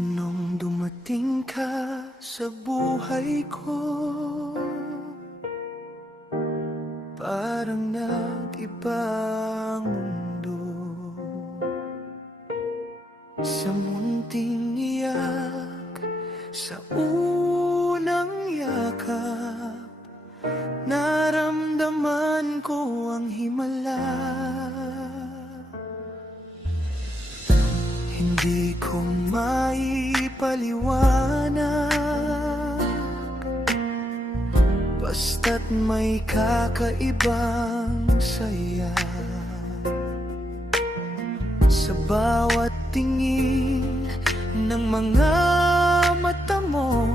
Nung dumating ka sa buhay ko, parang nag-iba ang mundo. Sa munting iyak, sa unang yakap, naramdaman ko ang himala. Hindi ko maipaliwanag, basta't may kakaibang saya sa bawat tingin ng mga mata mo.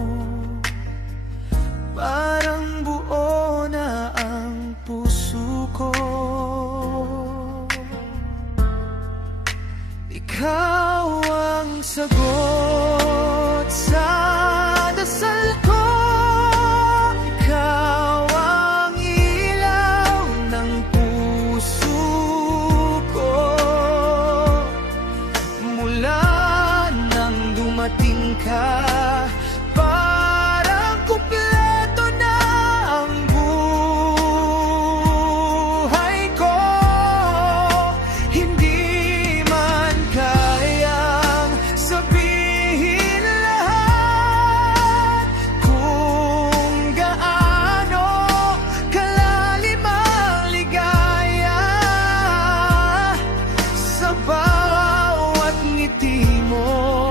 Parang buo na ang puso ko. Ikaw ang sagot sa dasal ko. Ikaw ang ilaw ng puso ko. Mula nang dumating ka, parang kumpleto na ang buhay ko. Hindi man kayang sabihin lahat kung gaano kalalim ang ligaya sa bawat ngiti mo,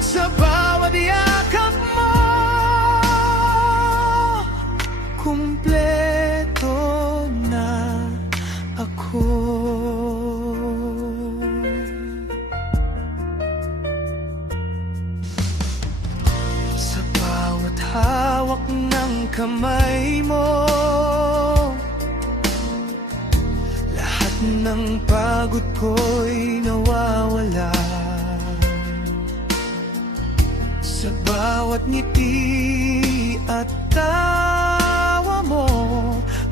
sa bawat yakap mo. Kumpleto na ako. Sa bawat hawak ng kamay mo, lahat ng pagod ko'y nawawala. Sa bawat ngiti at tawa mo,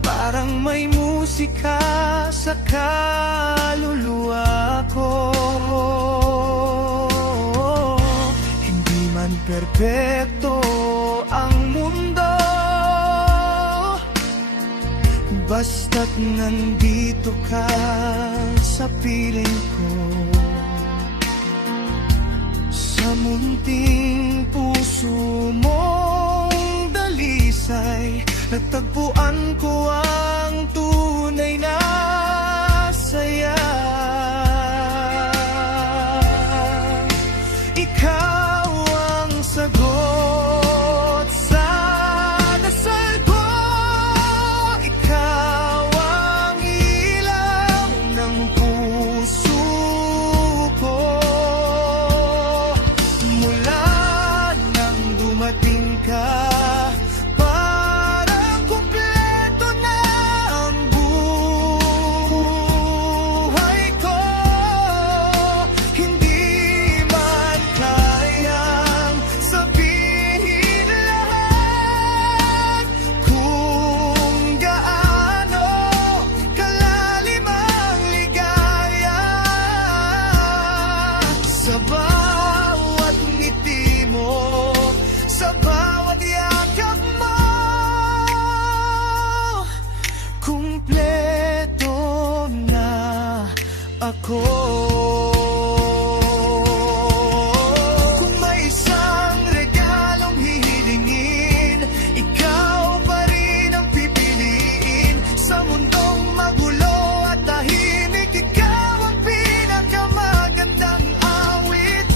parang may musika sa kaluluwa ko. Hindi man perpekto ang mundo, basta't nandito ka sa piling ko. Sa munting puso mong dalisay, natagpuan ko ang tunay na saya. Ikaw ang sagot sa dasal ko. Ikaw ang ilaw ng puso ko. Mula nang dumating ka, parang kumpleto na ang buhay ko. Hindi man kayang sabihin lahat kung gaano kalalim ang ligaya sa bawat ngiti mo, sa bawat yakap mo. Kumpleto na ako. Kung may isang regalong hihilingin, ikaw pa rin ang pipiliin. Sa mundong magulo at tahimik, ikaw ang pinakamagandang awit.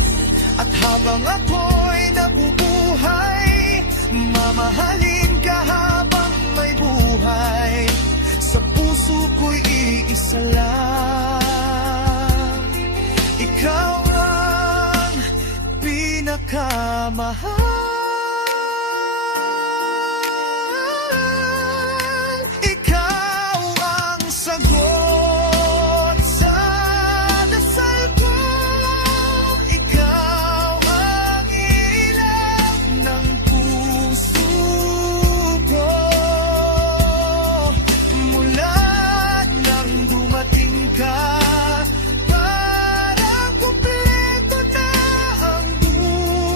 At habang ako'y nabubuhay, mamahalin ka habang may buhay. Sa puso ko'y iisa lang, ikaw ang pinakamahal. Ikaw ang sagot sa dasal ko. Ikaw ang ilaw ng puso ko. Mula nang dumating ka, parang kumpleto na ang buhay.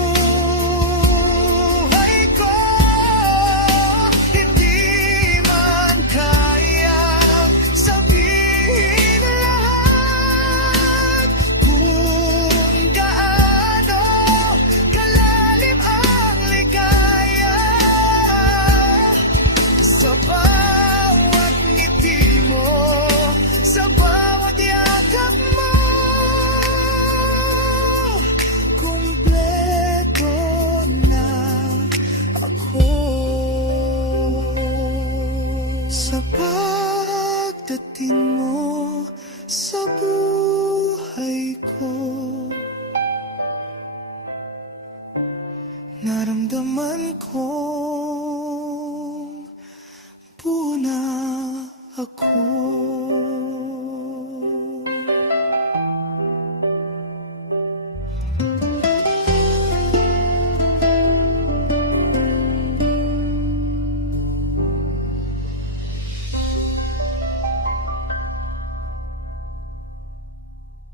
Naramdaman kong buo na ako.